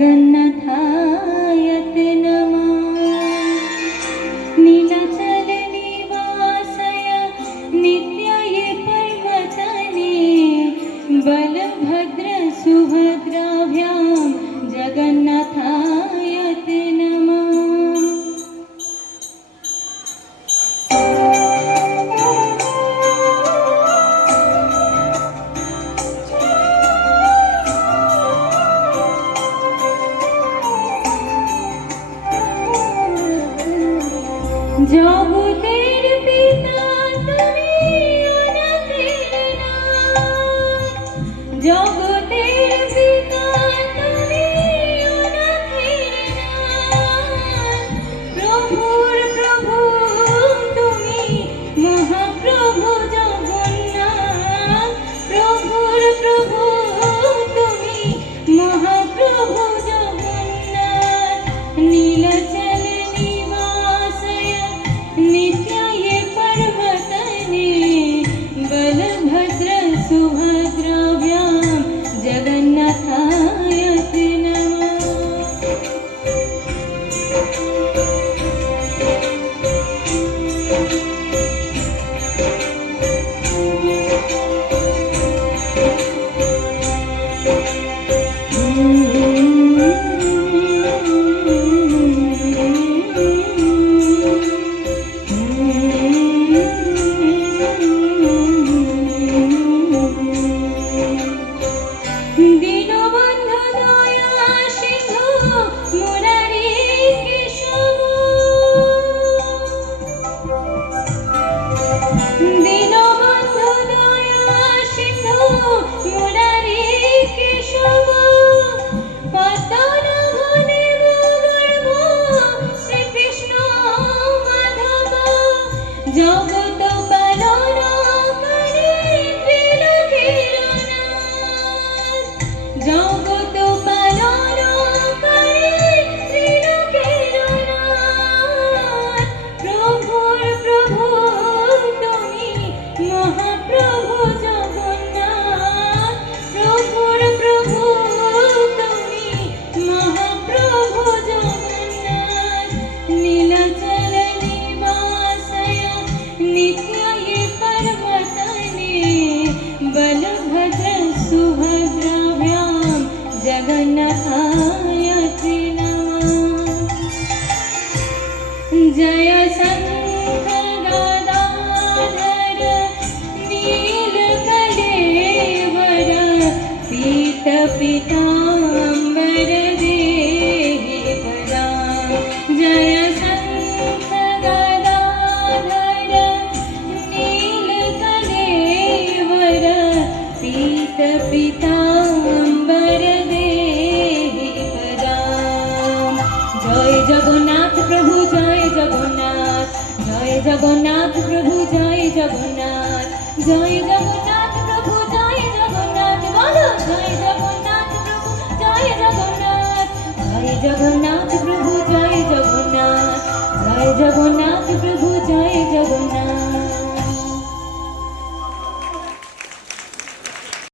जगन्नाथायते नमः। नीलाचल निवासाय नित्याय पर्वतने बलभद्र सुभद्राभ्यां जगन्नाथायते नमः। জগতের পিতা তুমি অনাথের নাথ, জগতের পিতা তুমি অনাথের নাথ। প্রভুর প্রভু তুমি মহাপ্রভু জগন্নাথ, প্রভুর প্রভু তুমি মহাপ্রভু জগন্নাথ। নীলাচল निवासाय नित्याय पर्वतने बलभद्र सुभद्राभ्यां जगन्नाथायते नमः। দীনবন্ধু দয়া সিন্ধু মুরারি কেশব, দীনবন্ধু দয়া সিন্ধু মুরারি কেশব। পদ্মনাভনে গর্ভ শ্রীকৃষ্ণ মাধব, জগত পালনকারী ত্রিলোকের নাথ, জগত পালনকারী ত্রিলোকের নাথ। প্রভুর প্রভু তুমি মহাপ্রভু জগন্নাথ, প্রভুর প্রভু তুমি মহাপ্রভু জগন্নাথ। নীলাচল নিবাসায় नित्याय पर्वतने बलभद्र सुभद्राभ्यां जगन्नाथायते नमः। जय शंख गदाधर नीलकलेवर पीत पीताम्बर देहि परा। जय शंख गदाधर नीलकलेवर पीत पीताम्बर देहि परा। जय जगन्नाथ प्रभु जय जगन्नाथ, जय जगन्नाथ प्रभु जय जगन्नाथ, जय जगन्नाथ।